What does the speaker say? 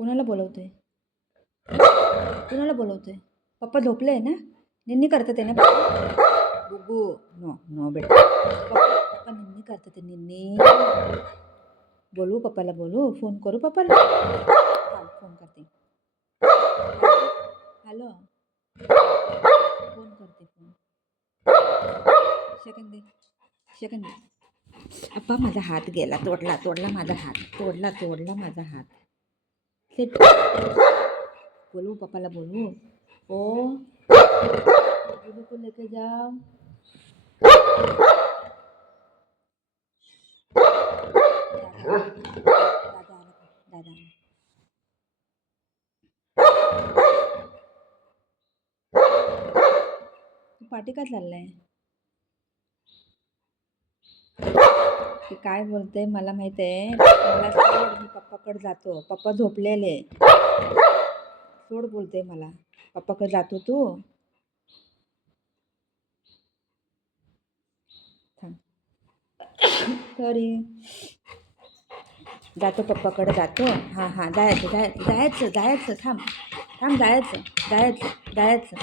कुणाला बोलवतोय? कुणाला बोलवतोय? पप्पा झोपले आहे ना? निन्नी करतात आहे ना पप्पा? बुबू नो नो बेटा. पप्पा निन्नी करतात आहे निन्नी. बोलू पप्पाला बोलू? फोन करू पप्पाला? थांब फोन करते. हॅलो. फोन करते फोन. सेकंड दे. सेकंड दे. अप्पा माझा हात गेला. तोडला माझा हात. तोडला माझा हात. सेट. बोलू पप्पाला बोलू? ओ बुबू को लेके जाओ. दादा. तू पाठी का चाललाय? ते काय बोलते मला माहित आहे. मला सोड, मी पप्पाकडे जातो. पप्पा झोपलेले. सोड बोलते मला. पप्पाकडे जातो तू? थांब. सॉरी. जातो पप्पाकडे जातो. हां जायचं. थांब जायचं.